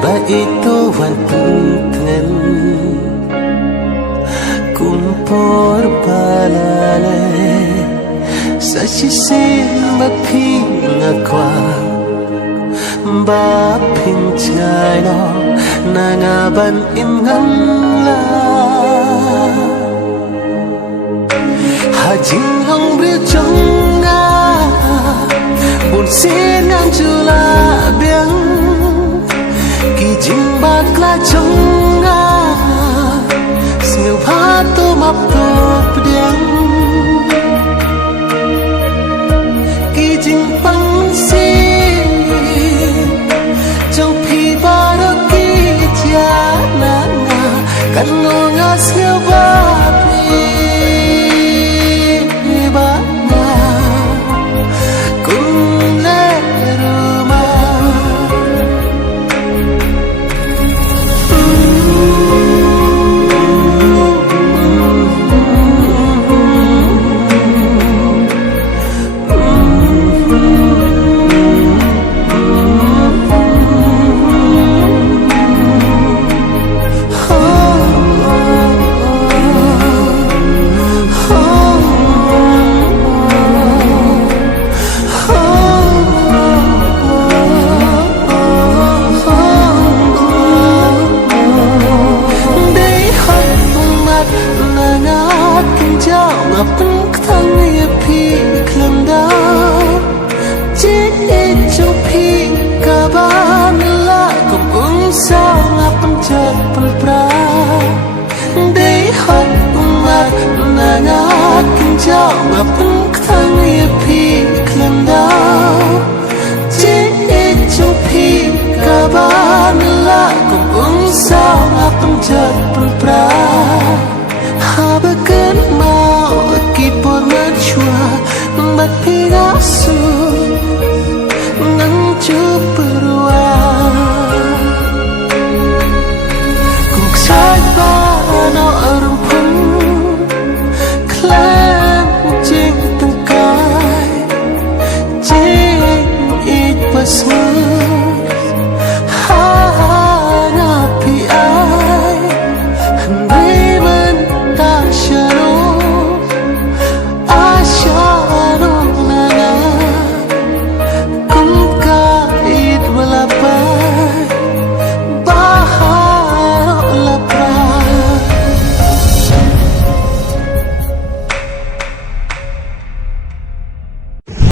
ba itu wan pengen kumpor balale sa chisin ba pinga kwa ba pin chai no na nga ban in ngam la ha jing hong bri trong nga buồn xin ngang chula biếng kỳ jing ba kla trong nga siêu pha tô mập tô biếng kỳ jing băng si trong phi ba đó kỳ cha na nga kan ngô nga siêu ba Hãy subscribe